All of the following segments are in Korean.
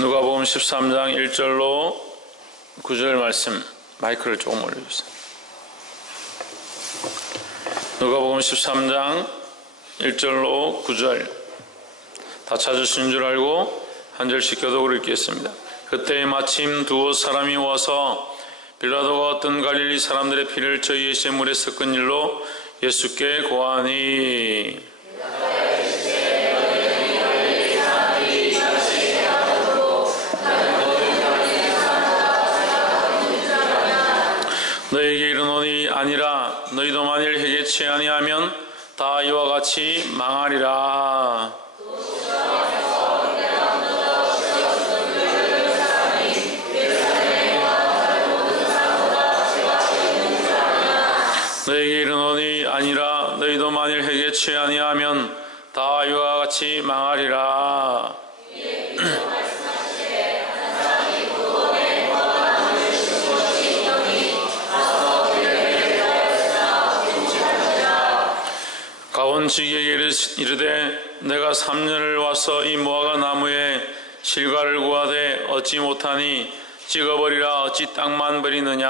누가복음 13장 1절로 9절 말씀, 마이크를 조금 올려주세요. 누가복음 13장 1절로 9절 다 찾으신 줄 알고 한 절씩 교독을 읽겠습니다. 그때 마침 두 사람이 와서 빌라도가 어떤 갈릴리 사람들의 피를 저희의 제물에 섞은 일로 예수께 고하니, 너에게 이르노니 아니라 너희도 만일 회개치 아니하면 다 이와 같이 망하리라. 너에게 이르노니 아니라 너희도 만일 회개치 아니하면 다 이와 같이 망하리라. 가온지기에게 이르되 내가 3년을 와서 이 무화과 나무에 실과를 구하되 얻지 못하니 찍어버리라 어찌 땅만 버리느냐.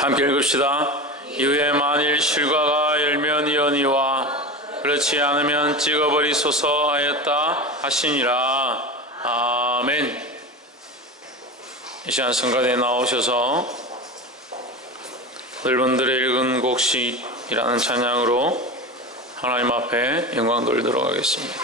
함께 읽읍시다. 이후에 만일 실과가 열면 이언이와 그렇지 않으면 찍어버리소서 하였다 하시니라. 아멘. 이 시간 성가대에 나오셔서 여러분들의 읽은 곡식이라는 찬양으로 하나님 앞에 영광 돌리도록 하겠습니다.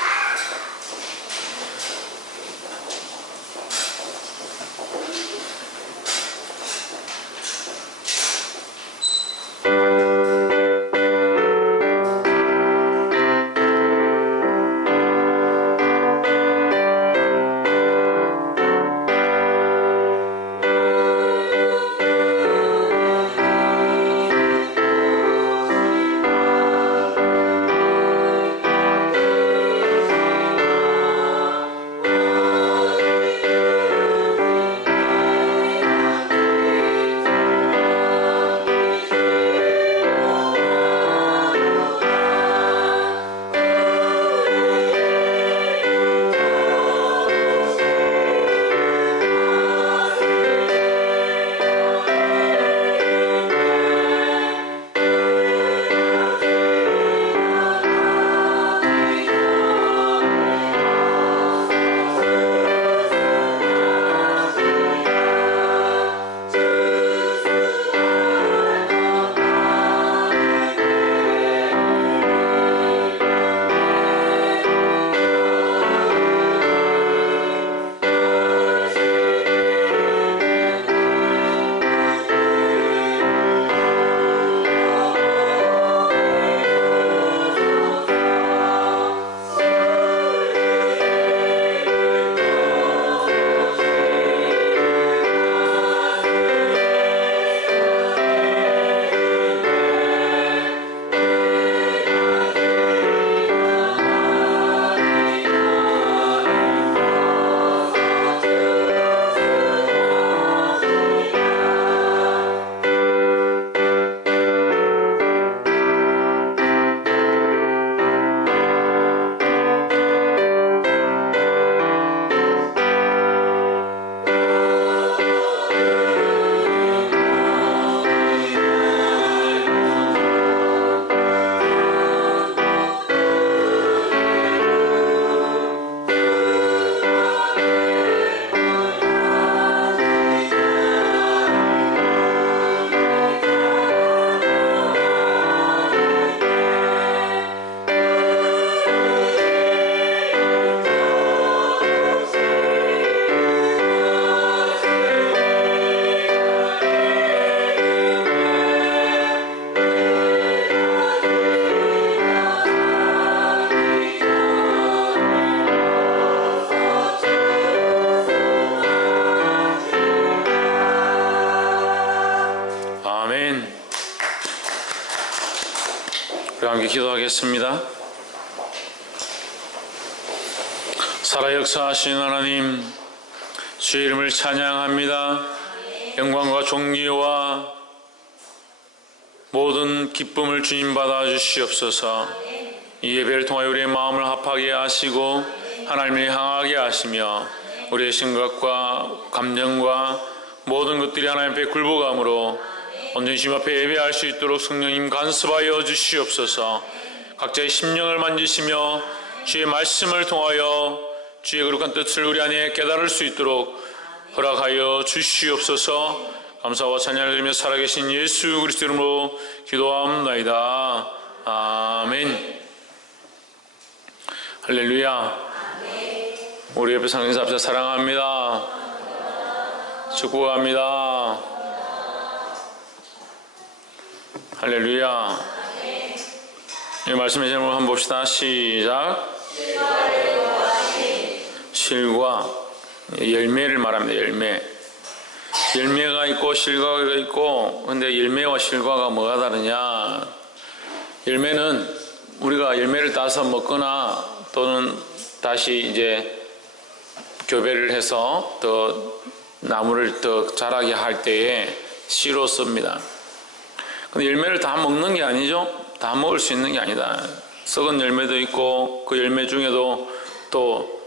함께 기도하겠습니다. 살아 역사하신 하나님, 주의 이름을 찬양합니다. 영광과 존귀와 모든 기쁨을 주님 받아 주시옵소서. 이 예배를 통하여 우리의 마음을 합하게 하시고 하나님을 향하게 하시며 우리의 생각과 감정과 모든 것들이 하나님 앞에 굴복함으로 온전히 주님 앞에 예배할 수 있도록 성령님 간섭하여 주시옵소서. 각자의 심령을 만지시며 주의 말씀을 통하여 주의 거룩한 뜻을 우리 안에 깨달을 수 있도록 허락하여 주시옵소서. 감사와 찬양을 드리며 살아계신 예수 그리스도 이름으로 기도합나이다. 아멘. 할렐루야. 우리 옆에 상승자 앞에서 사랑합니다. 축복합니다. 할렐루야. 이 말씀의 제목을 한번 봅시다. 시작. 실과 열매를 말합니다. 열매가 있고 실과가 있고, 근데 열매와 실과가 뭐가 다르냐? 열매는 우리가 열매를 따서 먹거나 또는 다시 이제 교배를 해서 더 나무를 더 자라게 할 때에 씨로 씁니다. 근데 열매를 다 먹는 게 아니죠. 다 먹을 수 있는 게 아니다. 썩은 열매도 있고 그 열매 중에도 또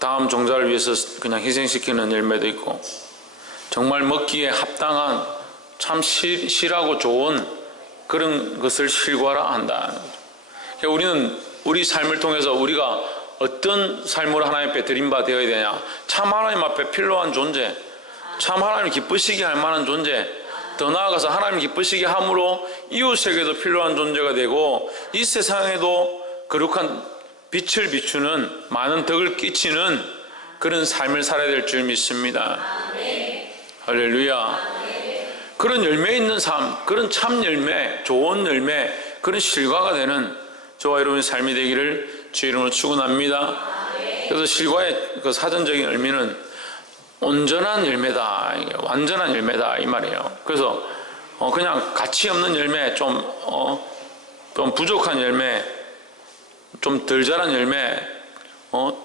다음 종자를 위해서 그냥 희생시키는 열매도 있고, 정말 먹기에 합당한 참 실하고 좋은 그런 것을 실과라 한다. 그러니까 우리는 우리 삶을 통해서 우리가 어떤 삶으로 하나님 앞에 드림바 되어야 되냐? 참 하나님 앞에 필요한 존재, 참 하나님 기쁘시게 할 만한 존재, 더 나아가서 하나님 기쁘시게 함으로 이웃에게도 필요한 존재가 되고 이 세상에도 거룩한 빛을 비추는 많은 덕을 끼치는 그런 삶을 살아야 될 줄 믿습니다. 할렐루야. 그런 열매 있는 삶, 그런 참 열매, 좋은 열매, 그런 실과가 되는 저와 여러분의 삶이 되기를 주의 이름으로 축원합니다. 그래서 실과의 그 사전적인 의미는 온전한 열매다, 완전한 열매다 이 말이에요. 그래서 그냥 가치 없는 열매, 좀 부족한 열매, 좀 덜 자란 열매,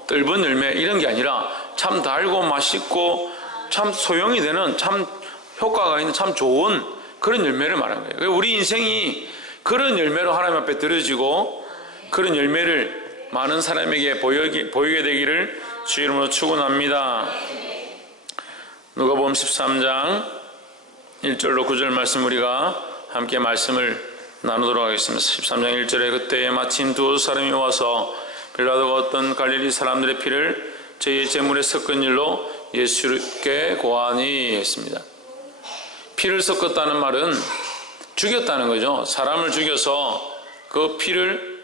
떫은 열매 이런 게 아니라 참 달고 맛있고 참 소용이 되는, 참 효과가 있는, 참 좋은 그런 열매를 말하는 거예요. 그러니까 우리 인생이 그런 열매로 하나님 앞에 드려지고 그런 열매를 많은 사람에게 보이게 되기를 주의 이름으로 축원합니다. 누가복음 13장 1절로 9절 말씀 우리가 함께 말씀을 나누도록 하겠습니다. 13장 1절에 그때에 마침 두 사람이 와서 빌라도가 어떤 갈릴리 사람들의 피를 저희의 제물에 섞은 일로 예수께 고하니 했습니다. 피를 섞었다는 말은 죽였다는 거죠. 사람을 죽여서 그 피를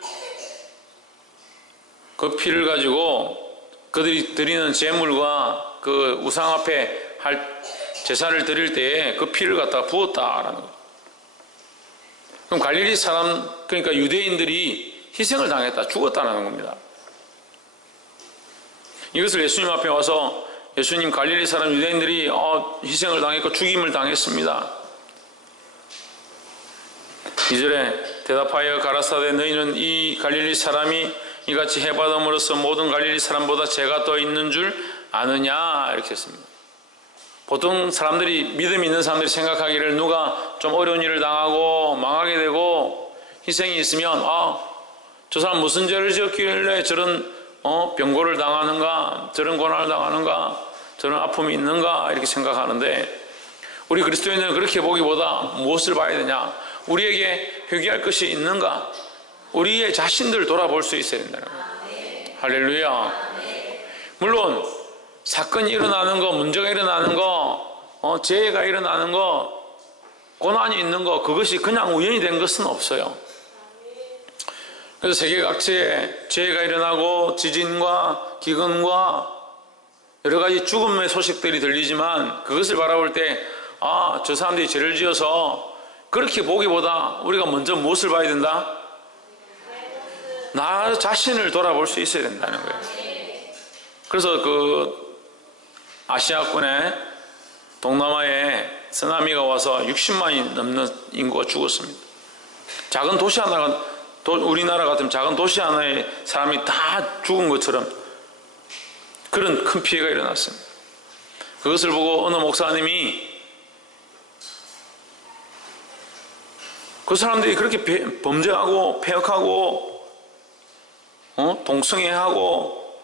가지고 그들이 드리는 제물과 그 우상 앞에 할 제사를 드릴 때에 그 피를 갖다가 부었다라는 거죠. 그럼 갈릴리 사람, 그러니까 유대인들이 희생을 당했다, 죽었다는 겁니다. 이것을 예수님 앞에 와서 예수님, 갈릴리 사람 유대인들이 희생을 당했고 죽임을 당했습니다. 2절에 대답하여 가라사대 너희는 이 갈릴리 사람이 이같이 해받음으로써 모든 갈릴리 사람보다 죄가 더 있는 줄 아느냐 이렇게 했습니다. 보통 사람들이, 믿음 있는 사람들이 생각하기를 누가 좀 어려운 일을 당하고 망하게 되고 희생이 있으면 저 사람 무슨 죄를 지었길래 저런 병고를 당하는가, 저런 고난을 당하는가, 저런 아픔이 있는가 이렇게 생각하는데, 우리 그리스도인들은 그렇게 보기보다 무엇을 봐야 되냐? 우리에게 회개할 것이 있는가? 우리의 자신들을 돌아볼 수 있어야 된다는 거예요. 할렐루야. 물론 사건이 일어나는 거, 문제가 일어나는 거, 재해가 일어나는 거, 고난이 있는 거, 그것이 그냥 우연히 된 것은 없어요. 그래서 세계 각지에 재해가 일어나고 지진과 기근과 여러 가지 죽음의 소식들이 들리지만 그것을 바라볼 때 저 사람들이 죄를 지어서 그렇게 보기보다 우리가 먼저 무엇을 봐야 된다? 나 자신을 돌아볼 수 있어야 된다는 거예요. 그래서 그 아시아권에 동남아에 쓰나미가 와서 60만이 넘는 인구가 죽었습니다. 작은 도시 하나가, 우리나라 같은 작은 도시 하나에 사람이 다 죽은 것처럼 그런 큰 피해가 일어났습니다. 그것을 보고 어느 목사님이 그 사람들이 그렇게 범죄하고 폐역하고 동성애하고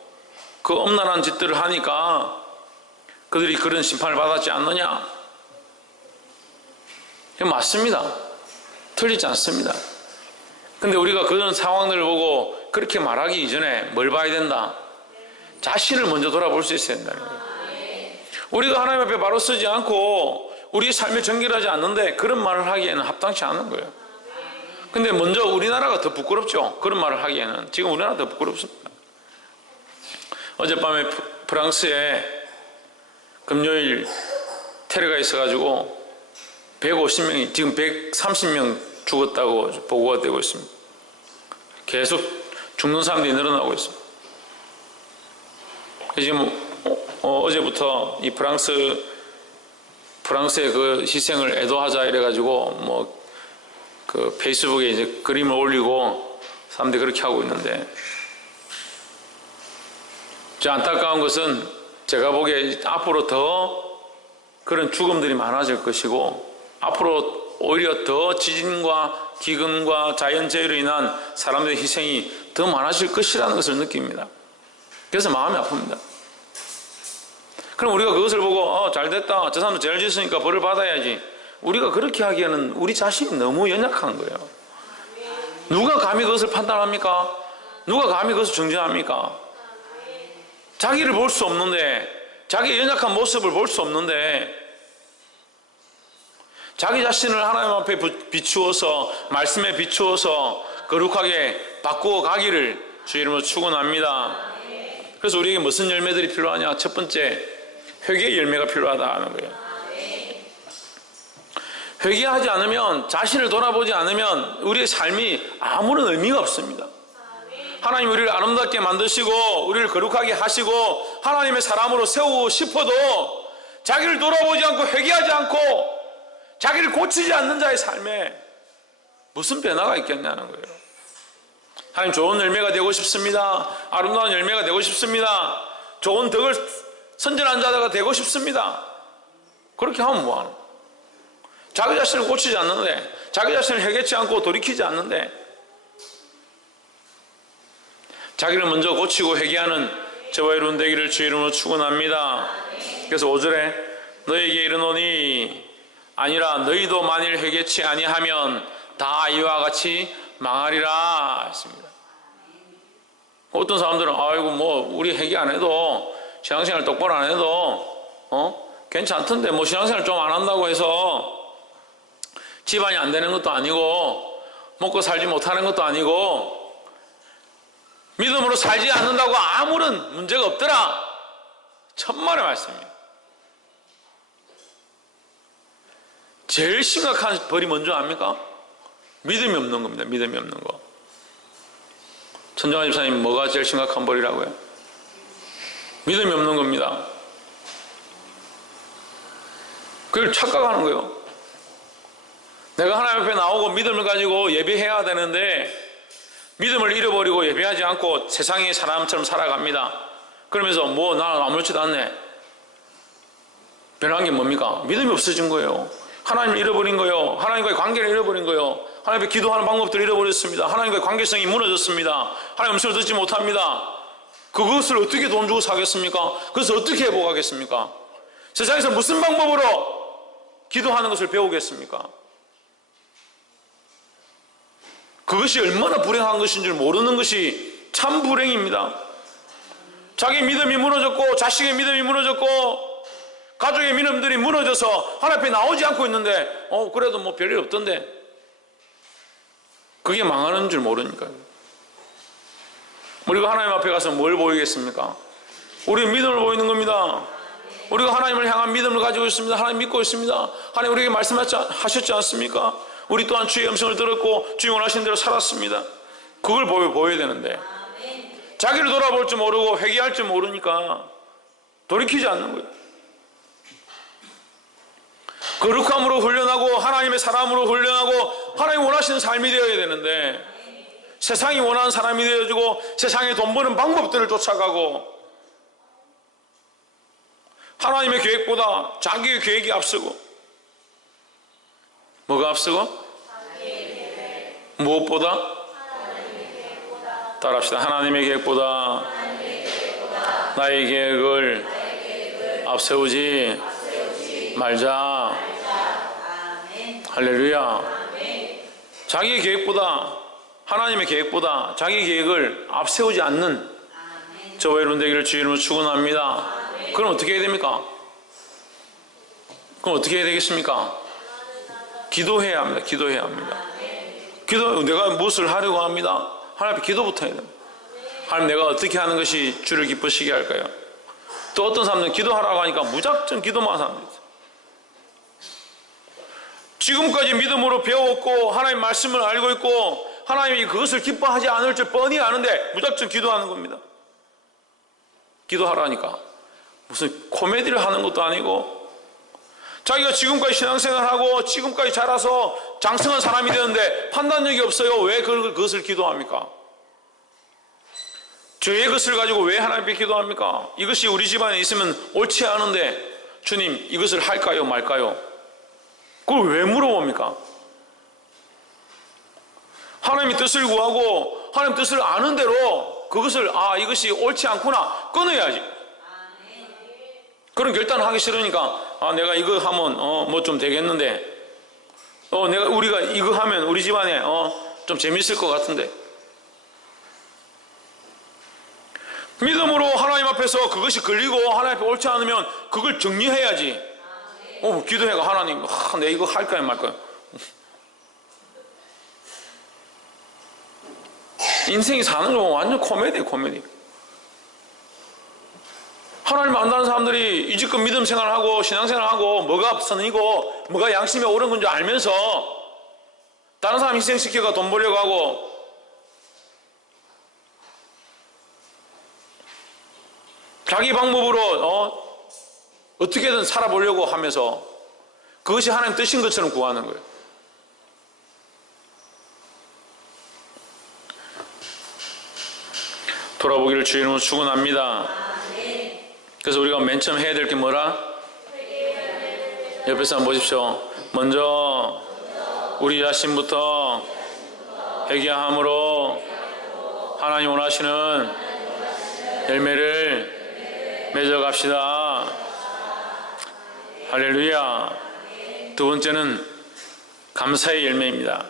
그 엄란한 짓들을 하니까 그들이 그런 심판을 받았지 않느냐? 맞습니다. 틀리지 않습니다. 근데 우리가 그런 상황들을 보고 그렇게 말하기 이전에 뭘 봐야 된다? 자신을 먼저 돌아볼 수 있어야 된다는 거예요. 우리가 하나님 앞에 바로 서지 않고 우리의 삶을 정결하지 않는데 그런 말을 하기에는 합당치 않은 거예요. 근데 먼저 우리나라가 더 부끄럽죠. 그런 말을 하기에는. 지금 우리나라가 더 부끄럽습니다. 어젯밤에 프랑스에 금요일 테러가 있어가지고 150명이 지금 130명 죽었다고 보고가 되고 있습니다. 계속 죽는 사람들이 늘어나고 있습니다. 지금 어제부터 이 프랑스의 그 희생을 애도하자 이래가지고 그 페이스북에 이제 그림을 올리고 사람들이 그렇게 하고 있는데, 안타까운 것은 제가 보기에 앞으로 더 그런 죽음들이 많아질 것이고, 앞으로 오히려 더 지진과 기근과 자연재해로 인한 사람들의 희생이 더 많아질 것이라는 것을 느낍니다. 그래서 마음이 아픕니다. 그럼 우리가 그것을 보고 잘됐다, 저 사람도 죄를 짓으니까 벌을 받아야지, 우리가 그렇게 하기에는 우리 자신이 너무 연약한 거예요. 누가 감히 그것을 판단합니까? 누가 감히 그것을 정죄합니까? 자기를 볼 수 없는데, 자기의 연약한 모습을 볼 수 없는데, 자기 자신을 하나님 앞에 비추어서, 말씀에 비추어서 거룩하게 바꾸어 가기를 주 이름으로 축원합니다. 그래서 우리에게 무슨 열매들이 필요하냐? 첫 번째, 회개의 열매가 필요하다 하는 거예요. 회개하지 않으면, 자신을 돌아보지 않으면 우리의 삶이 아무런 의미가 없습니다. 하나님 우리를 아름답게 만드시고 우리를 거룩하게 하시고 하나님의 사람으로 세우고 싶어도 자기를 돌아보지 않고 회개하지 않고 자기를 고치지 않는 자의 삶에 무슨 변화가 있겠냐는 거예요. 하나님, 좋은 열매가 되고 싶습니다. 아름다운 열매가 되고 싶습니다. 좋은 덕을 선전한 자가 되고 싶습니다. 그렇게 하면 뭐하노? 자기 자신을 고치지 않는데, 자기 자신을 해결치 않고 돌이키지 않는데, 자기를 먼저 고치고 회개하는 저와 여러분 되기를 주 이름으로 축원합니다. 그래서 5절에 너에게 이르노니 아니라 너희도 만일 회개치 아니하면 다 이와 같이 망하리라 했습니다. 어떤 사람들은 아이고 우리 회개 안 해도, 신앙생활 똑바로 안 해도 괜찮던데, 신앙생활 좀 안 한다고 해서 집안이 안 되는 것도 아니고 먹고 살지 못하는 것도 아니고 믿음으로 살지 않는다고 아무런 문제가 없더라. 천만의 말씀이에요. 제일 심각한 벌이 뭔지 압니까? 믿음이 없는 겁니다. 믿음이 없는 거. 천정환 집사님, 뭐가 제일 심각한 벌이라고요? 믿음이 없는 겁니다. 그걸 착각하는 거예요. 내가 하나님 앞에 나오고 믿음을 가지고 예배해야 되는데 믿음을 잃어버리고 예배하지 않고 세상의 사람처럼 살아갑니다. 그러면서 나 아무렇지도 않네. 변한 게 뭡니까? 믿음이 없어진 거예요. 하나님을 잃어버린 거예요. 하나님과의 관계를 잃어버린 거예요. 하나님 앞에 기도하는 방법들을 잃어버렸습니다. 하나님과의 관계성이 무너졌습니다. 하나님 음성을 듣지 못합니다. 그것을 어떻게 돈 주고 사겠습니까? 그것을 어떻게 회복하겠습니까? 세상에서 무슨 방법으로 기도하는 것을 배우겠습니까? 그것이 얼마나 불행한 것인 줄 모르는 것이 참 불행입니다. 자기 믿음이 무너졌고, 자식의 믿음이 무너졌고, 가족의 믿음들이 무너져서 하나님 앞에 나오지 않고 있는데 그래도 별일 없던데, 그게 망하는 줄 모르니까요. 우리가 하나님 앞에 가서 뭘 보이겠습니까? 우리 믿음을 보이는 겁니다. 우리가 하나님을 향한 믿음을 가지고 있습니다. 하나님 믿고 있습니다. 하나님 우리에게 말씀하셨지 않습니까? 우리 또한 주의 음성을 들었고 주의 원하신 대로 살았습니다. 그걸 보여야 되는데, 자기를 돌아볼 줄 모르고 회개할 줄 모르니까 돌이키지 않는 거예요. 거룩함으로 훈련하고 하나님의 사람으로 훈련하고 하나님이 원하시는 삶이 되어야 되는데, 세상이 원하는 사람이 되어지고 세상에 돈 버는 방법들을 쫓아가고 하나님의 계획보다 자기의 계획이 앞서고, 뭐가 앞서고? 무엇보다? 따라합시다. 하나님의 계획보다 나의 계획을 앞세우지 말자. 할렐루야. 자기의 계획보다, 하나님의 계획보다 자기 계획을 앞세우지 않는 저와 여러분 되기를 주의 이름으로 축원합니다. 그럼 어떻게 해야 됩니까? 그럼 어떻게 해야 되겠습니까? 기도해야 합니다. 기도해야 합니다. 내가 무엇을 하려고 합니다. 하나님 앞에 기도부터 해야 됩니다. 하나님, 내가 어떻게 하는 것이 주를 기쁘시게 할까요? 또 어떤 사람들은 기도하라고 하니까 무작정 기도만 하는 거죠. 지금까지 믿음으로 배웠고 하나님 말씀을 알고 있고 하나님이 그것을 기뻐하지 않을 줄 뻔히 아는데 무작정 기도하는 겁니다. 기도하라니까 무슨 코미디를 하는 것도 아니고, 자기가 지금까지 신앙생활하고 지금까지 자라서 장성한 사람이 되는데 판단력이 없어요. 왜 그것을 기도합니까? 죄의 것을 가지고 왜 하나님께 기도합니까? 이것이 우리 집안에 있으면 옳지 않은데 주님, 이것을 할까요 말까요? 그걸 왜 물어봅니까? 하나님의 뜻을 구하고 하나님 뜻을 아는 대로 그것을 이것이 옳지 않구나 끊어야지. 그런 결단을 하기 싫으니까 내가 이거 하면 뭐 좀 되겠는데, 우리가 이거 하면 우리 집안에 좀 재밌을 것 같은데, 믿음으로 하나님 앞에서 그것이 걸리고 하나님 앞에 옳지 않으면 그걸 정리해야지. 기도해가 하나님, 내가 이거 할까요 말까요? 인생이 사는 거 완전 코미디예요, 코미디. 하나님 안다는 사람들이 이제껏 믿음 생활하고 신앙생활하고 뭐가 선이고 뭐가 양심에 옳은 건 줄 알면서 다른 사람 희생시켜가 돈 벌려고 하고, 자기 방법으로 어떻게든 살아보려고 하면서 그것이 하나님 뜻인 것처럼 구하는 거예요. 돌아보기를 주의 이름으로 축원합니다. 그래서 우리가 맨 처음 해야 될 게 뭐라? 옆에 사람 보십시오. 먼저 우리 자신부터 회개함으로 하나님 원하시는 열매를 맺어갑시다. 할렐루야. 두 번째는 감사의 열매입니다.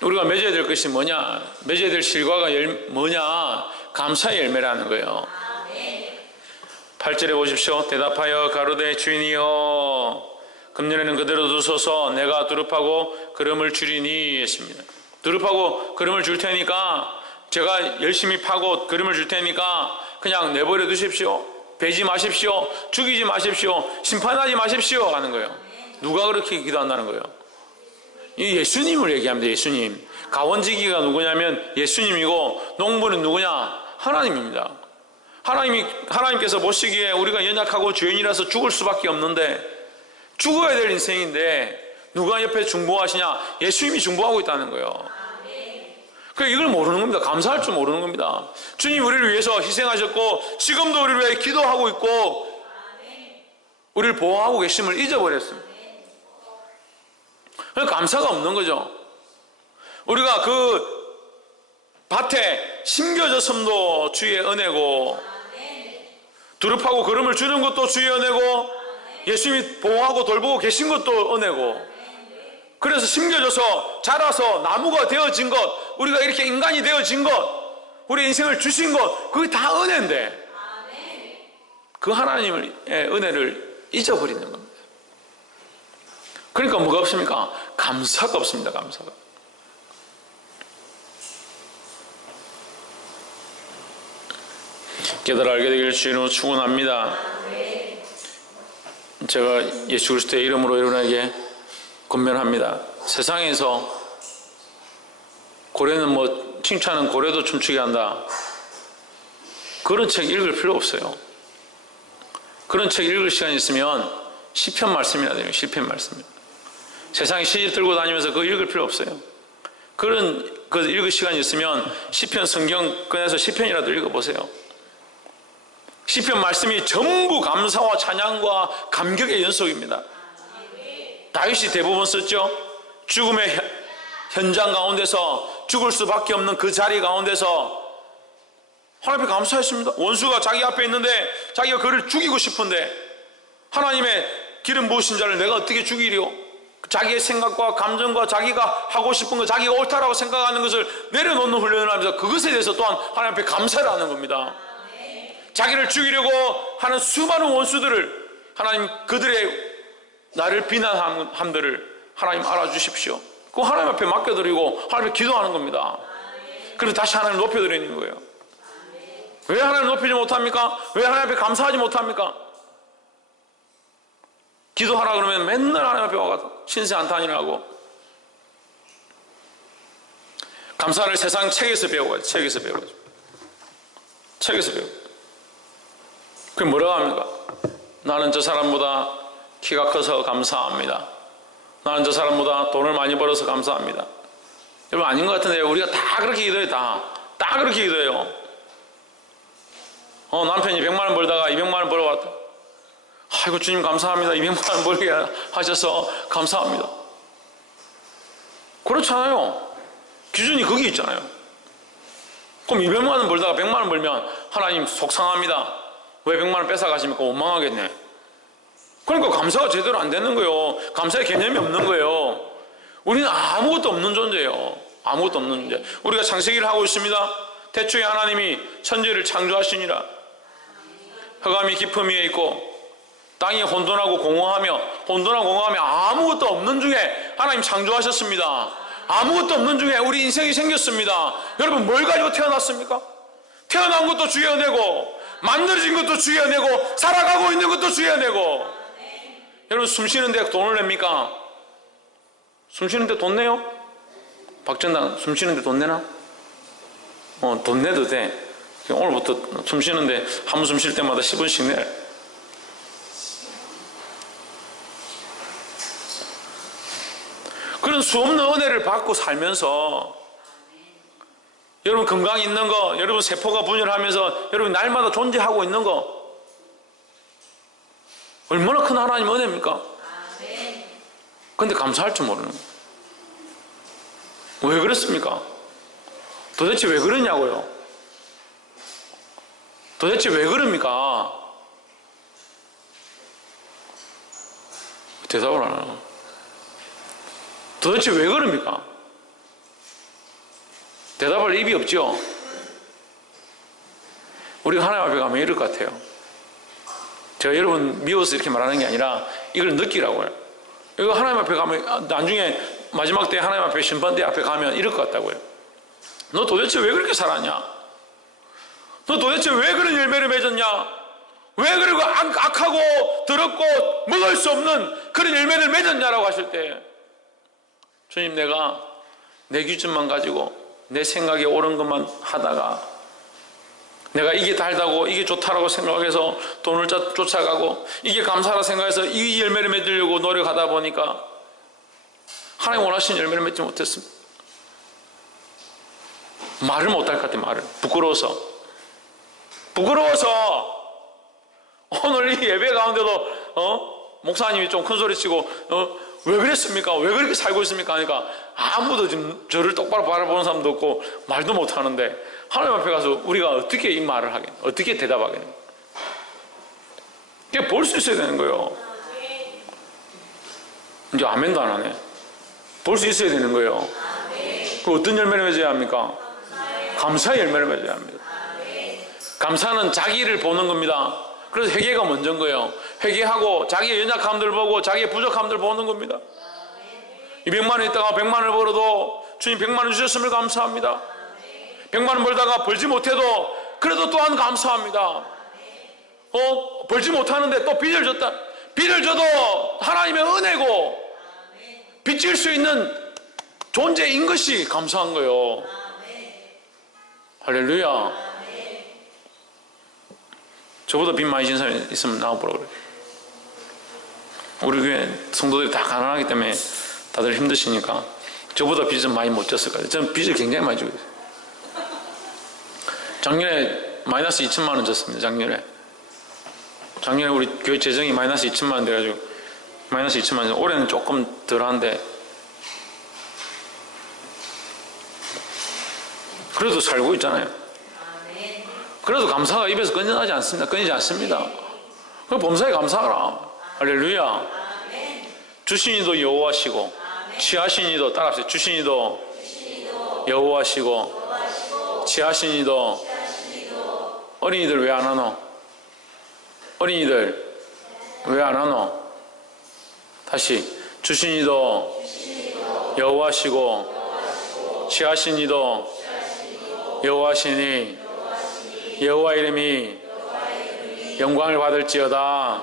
우리가 맺어야 될 것이 뭐냐? 맺어야 될 실과가 뭐냐? 감사의 열매라는 거예요. 8절에 보십시오. 대답하여 가로되 주인이여, 금년에는 그대로 두소서. 내가 두릅하고 거름을 주리니 했습니다. 두릅하고 거름을 줄 테니까, 제가 열심히 파고 거름을 줄 테니까 그냥 내버려 두십시오. 베지 마십시오. 죽이지 마십시오. 심판하지 마십시오 하는 거예요. 누가 그렇게 기도한다는 거예요? 이 예수님을 얘기합니다. 예수님. 가원지기가 누구냐면 예수님이고, 농부는 누구냐? 하나님입니다. 하나님께서 보시기에 우리가 연약하고 죄인이라서 죽을 수밖에 없는데, 죽어야 될 인생인데 누가 옆에 중보하시냐? 예수님이 중보하고 있다는 거예요. 그러니까 이걸 모르는 겁니다. 감사할 줄 모르는 겁니다. 주님 우리를 위해서 희생하셨고 지금도 우리를 위해 기도하고 있고 우리를 보호하고 계심을 잊어버렸습니다. 그러니까 감사가 없는 거죠. 우리가 그 밭에 심겨졌음도 주의 은혜고, 두릅하고 거름을 주는 것도 주의 은혜고, 예수님이 보호하고 돌보고 계신 것도 은혜고, 그래서 심겨져서 자라서 나무가 되어진 것, 우리가 이렇게 인간이 되어진 것, 우리 인생을 주신 것, 그게 다 은혜인데 그 하나님의 은혜를 잊어버리는 겁니다. 그러니까 뭐가 없습니까? 감사가 없습니다. 감사가. 깨달아 알게 되기를 주님으로 축원합니다. 제가 예수 그리스도의 이름으로 여러분에게 권면합니다. 세상에서 고래는 뭐 칭찬은 고래도 춤추게 한다, 그런 책 읽을 필요 없어요. 그런 책 읽을 시간이 있으면 시편 말씀이나 돼요. 시편 말씀. 세상에 시집 들고 다니면서 그거 읽을 필요 없어요. 그런 그 읽을 시간이 있으면 시편 성경 꺼내서 시편이라도 읽어보세요. 시편 말씀이 전부 감사와 찬양과 감격의 연속입니다. 다윗이 대부분 썼죠. 죽음의 현장 가운데서 죽을 수밖에 없는 그 자리 가운데서 하나님 앞에 감사했습니다. 원수가 자기 앞에 있는데 자기가 그를 죽이고 싶은데 하나님의 길은 무엇인 자를 내가 어떻게 죽이리요? 자기의 생각과 감정과 자기가 하고 싶은 것, 자기가 옳다라고 생각하는 것을 내려놓는 훈련을 하면서 그것에 대해서 또한 하나님 앞에 감사를 하는 겁니다. 자기를 죽이려고 하는 수많은 원수들을 하나님, 그들의 나를 비난함들을 하나님 알아주십시오. 그거 하나님 앞에 맡겨드리고 하나님 앞에 기도하는 겁니다. 그래서 다시 하나님 높여드리는 거예요. 왜 하나님 높이지 못합니까? 왜 하나님 앞에 감사하지 못합니까? 기도하라 그러면 맨날 하나님 앞에 와서 신세한탄이라고. 감사를 세상 책에서 배워가지고, 책에서 배워가지고. 그게 뭐라고 합니까? 나는 저 사람보다 키가 커서 감사합니다. 나는 저 사람보다 돈을 많이 벌어서 감사합니다. 여러분, 아닌 것 같은데 우리가 다 그렇게 기도해요. 다 그렇게 기도해요. 남편이 100만 원 벌다가 200만 원 벌어왔다. 아이고 주님 감사합니다. 200만 원 벌게 하셔서 감사합니다. 그렇잖아요. 기준이 거기 있잖아요. 그럼 200만 원 벌다가 100만 원 벌면 하나님 속상합니다. 왜 100만 원 뺏어가십니까? 원망하겠네. 그러니까 감사가 제대로 안 되는 거예요. 감사의 개념이 없는 거예요. 우리는 아무것도 없는 존재예요. 아무것도 없는 존재. 우리가 창세기를 하고 있습니다. 태초에 하나님이 천지를 창조하시니라. 흑암이 깊음 위에 있고 땅이 혼돈하고 공허하며 아무것도 없는 중에 하나님 창조하셨습니다. 아무것도 없는 중에 우리 인생이 생겼습니다. 여러분, 뭘 가지고 태어났습니까? 태어난 것도 주여내고 만들어진 것도 주여내고 살아가고 있는 것도 주여내고. 여러분, 숨 쉬는데 돈을 냅니까? 숨 쉬는데 돈 내요? 박전당 숨 쉬는데 돈 내나? 돈 내도 돼. 오늘부터 숨 쉬는데 한 번 숨 쉴 때마다 10원씩 내. 그런 수없는 은혜를 받고 살면서 여러분 건강 있는 거, 여러분 세포가 분열하면서 여러분 날마다 존재하고 있는 거, 얼마나 큰 하나님 은혜입니까? 그런데 감사할 줄 모르는 거예요. 왜 그렇습니까? 도대체 왜 그러냐고요? 도대체 왜 그럽니까? 대답을 안 하나? 도대체 왜 그럽니까? 대답할 입이 없죠? 우리가 하나님 앞에 가면 이럴 것 같아요. 제가 여러분 미워서 이렇게 말하는 게 아니라 이걸 느끼라고요. 이거 하나님 앞에 가면 나중에 마지막 때 하나님 앞에 심판대 앞에 가면 이럴 것 같다고요. 너 도대체 왜 그렇게 살았냐? 너 도대체 왜 그런 열매를 맺었냐? 왜 그리고 악하고 더럽고 먹을 수 없는 그런 열매를 맺었냐라고 하실 때, 주님, 내가 내 기준만 가지고 내 생각에 옳은 것만 하다가 내가 이게 달다고 이게 좋다라고 생각해서 돈을 쫓아가고 이게 감사라 생각해서 이 열매를 맺으려고 노력하다 보니까 하나님 원하시는 열매를 맺지 못했습니다. 말을 못할 것 같아요. 말을. 부끄러워서 오늘 이 예배 가운데도 목사님이 좀 큰 소리 치고 왜 그랬습니까? 왜 그렇게 살고 있습니까? 하니까 아무도 지금 저를 똑바로 바라보는 사람도 없고 말도 못하는데 하나님 앞에 가서 우리가 어떻게 이 말을 하겠냐? 어떻게 대답하겠냐? 그게 볼 수 있어야 되는 거예요. 이제 아멘도 안 하네. 볼 수 있어야 되는 거예요. 그 어떤 열매를 맺어야 합니까? 감사의 열매를 맺어야 합니다. 감사는 자기를 보는 겁니다. 그래서 회개가 먼저인 거예요. 회개하고 자기의 연약함들 보고 자기의 부족함들 보는 겁니다. 200만 원 있다가 100만 원을 벌어도 주님 100만 원 주셨음을 감사합니다. 100만 원 벌다가 벌지 못해도 그래도 또한 감사합니다. 벌지 못하는데 또 빚을 졌다. 빚을 져도 하나님의 은혜고 빚질 수 있는 존재인 것이 감사한 거예요. 할렐루야. 저보다 빚 많이 진 사람이 있으면 나와보라 그래요. 우리 교회 성도들이 다 가난하기 때문에 다들 힘드시니까 저보다 빚은 많이 못 졌을 거예요. 저는 빚을 굉장히 많이 지고 있어요. 작년에 마이너스 2천만 원 졌습니다. 작년에 우리 교회 재정이 마이너스 2천만 원 돼가지고 마이너스 2천만 원. 올해는 조금 덜한데 그래도 살고 있잖아요. 그래도 감사가 입에서 끊이지 않습니다. 그럼 범사에 감사하라. 할렐루야. 주신 이도 여호와시고, 취하신 이도, 따라합시다. 주신 이도 여호와시고, 취하신 이도. 어린이들 왜 안 하노? 어린이들 왜 안 하노? 다시. 주신 이도 여호와시고, 취하신 이도 여호와시니 여호와 이름이 영광을 받을지어다.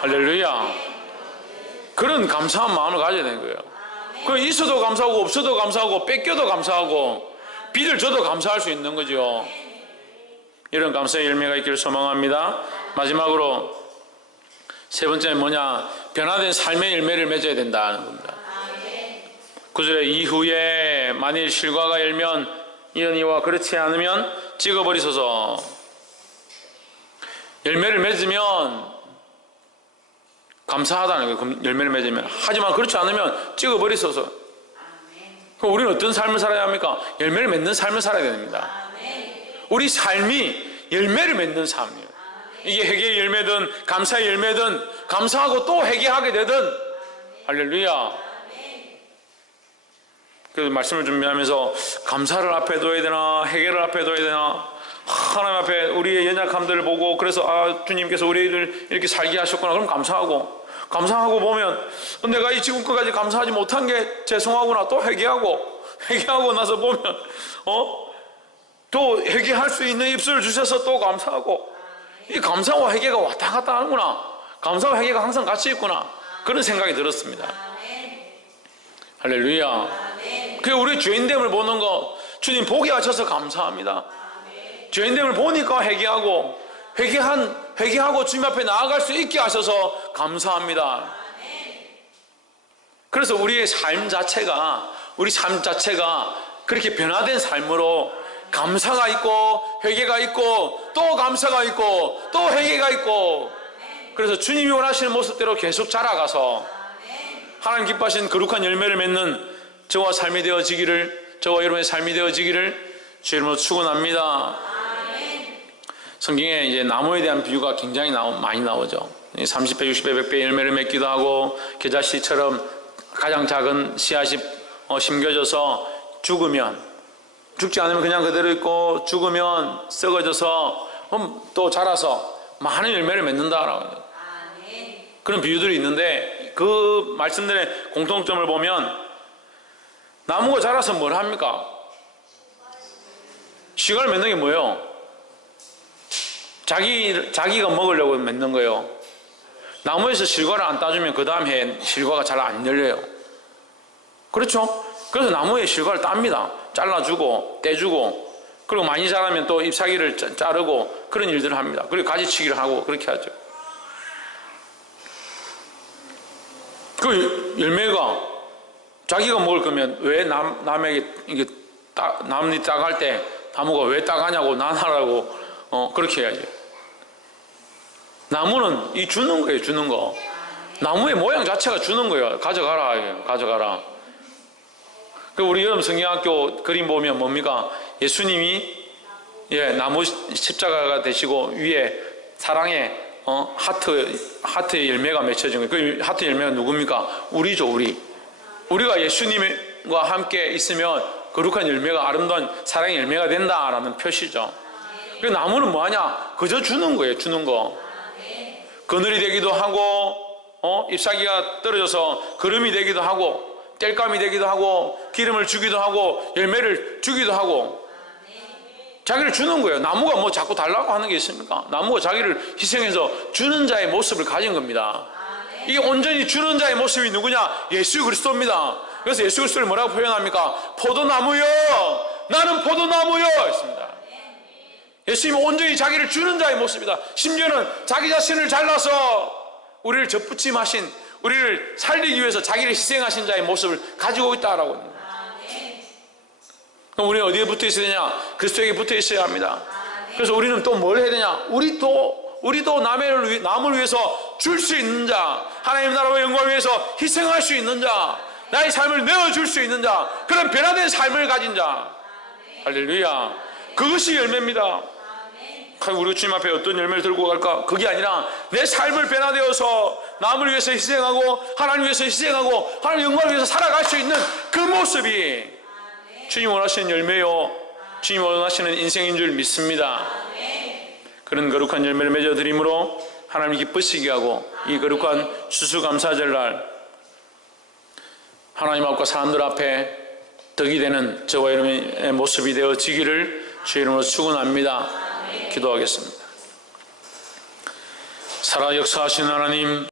할렐루야. 그런 감사한 마음을 가져야 되는 거예요. 그 있어도 감사하고 없어도 감사하고 뺏겨도 감사하고 비들줘도 감사할 수 있는 거죠. 이런 감사의 열매가 있기를 소망합니다. 마지막으로 세 번째는 뭐냐? 변화된 삶의 열매를 맺어야 된다는 겁니다. 9절에 이후에 만일 실과가 열면 이언이와 그렇지 않으면 찍어버리소서. 열매를 맺으면 감사하다는 거예요. 열매를 맺으면. 하지만 그렇지 않으면 찍어버리소서. 그럼 우리는 어떤 삶을 살아야 합니까? 열매를 맺는 삶을 살아야 됩니다. 우리 삶이 열매를 맺는 삶이에요. 이게 회개의 열매든 감사의 열매든 감사하고 또 회개하게 되든 할렐루야. 그래서 말씀을 준비하면서 감사를 앞에 둬야 되나 회개를 앞에 둬야 되나 하나님 앞에 우리의 연약함들을 보고 그래서 주님께서 우리를 이렇게 살게 하셨구나. 그럼 감사하고 보면 내가 이 지금까지 감사하지 못한 게 죄송하구나. 또 회개하고 나서 보면 또 회개할 수 있는 입술을 주셔서 또 감사하고 이 감사와 회개가 왔다 갔다 하는구나. 감사와 회개가 항상 같이 있구나. 그런 생각이 들었습니다. 할렐루야. 그 우리 죄인됨을 보는 거 주님 보게 하셔서 감사합니다. 죄인됨을 보니까 회개하고 주님 앞에 나아갈 수 있게 하셔서 감사합니다. 그래서 우리 삶 자체가 그렇게 변화된 삶으로 감사가 있고 회개가 있고 또 감사가 있고 또 회개가 있고 그래서 주님이 원하시는 모습대로 계속 자라가서 하나님 기뻐하신 거룩한 열매를 맺는 저와 여러분의 삶이 되어지기를 주 이름으로 축원합니다. 성경에 이제 나무에 대한 비유가 굉장히 많이 나오죠. 30배, 60배, 100배 열매를 맺기도 하고 겨자씨처럼 가장 작은 씨앗이 심겨져서 죽지 않으면 그냥 그대로 있고 죽으면 썩어져서 또 자라서 많은 열매를 맺는다라고 그런 비유들이 있는데 그 말씀들의 공통점을 보면 나무가 자라서 뭘 합니까? 씨가를 맺는 게 뭐예요? 자기가 먹으려고 맺는 거예요. 나무에서 실과를 안 따주면 그 다음 해에 실과가 잘 안 열려요. 그렇죠? 그래서 나무에 실과를 땁니다. 잘라주고 떼주고 그리고 많이 자라면 또 잎사귀를 자르고 그런 일들을 합니다. 그리고 가지치기를 하고 그렇게 하죠. 그 열매가 자기가 먹을 거면 왜 남에게 이게 남이 따갈 때 나무가 왜 따가냐고 난하라고 그렇게 해야죠. 나무는 주는 거예요. 주는 거. 나무의 모양 자체가 주는 거예요. 가져가라. 우리 여름 성경학교 그림 보면 뭡니까? 예수님이 나무 십자가가 되시고 위에 사랑의 하트의 열매가 맺혀진 거예요. 그 하트 열매가 누굽니까? 우리죠. 우리가 예수님과 함께 있으면 거룩한 열매가 아름다운 사랑의 열매가 된다라는 표시죠. 그 나무는 뭐하냐? 그저 주는 거예요. 주는 거. 그늘이 되기도 하고 잎사귀가 떨어져서 거름이 되기도 하고 땔감이 되기도 하고 기름을 주기도 하고 열매를 주기도 하고 자기를 주는 거예요. 나무가 뭐 자꾸 달라고 하는 게 있습니까? 나무가 자기를 희생해서 주는 자의 모습을 가진 겁니다. 이게 온전히 주는 자의 모습이 누구냐? 예수 그리스도입니다. 그래서 예수 그리스도를 뭐라고 표현합니까? 포도나무요, 나는 포도나무요 했습니다. 예수님은 온전히 자기를 주는 자의 모습이다. 심지어는 자기 자신을 잘라서 우리를 젖붙임하신, 우리를 살리기 위해서 자기를 희생하신 자의 모습을 가지고 있다라고 합니다. 그럼 우리는 어디에 붙어 있어야 되냐? 그리스도에게 붙어 있어야 합니다. 그래서 우리는 또 뭘 해야 되냐? 우리도 남을 위해서 줄 수 있는 자, 하나님 나라와 영광을 위해서 희생할 수 있는 자, 나의 삶을 내어줄 수 있는 자, 그런 변화된 삶을 가진 자, 할렐루야. 그것이 열매입니다. 우리 주님 앞에 어떤 열매를 들고 갈까? 그게 아니라 내 삶을 변화되어서 남을 위해서 희생하고 하나님 위해서 희생하고 하나님 영광을 위해서 살아갈 수 있는 그 모습이 주님 원하시는 열매요, 주님 원하시는 인생인 줄 믿습니다. 그런 거룩한 열매를 맺어드림으로 하나님 기쁘시게 하고 이 거룩한 추수감사절날 하나님 앞과 사람들 앞에 덕이 되는 저와 여러분의 모습이 되어지기를 주의 이름으로 축원합니다. 기도하겠습니다. 살아 역사하신 하나님,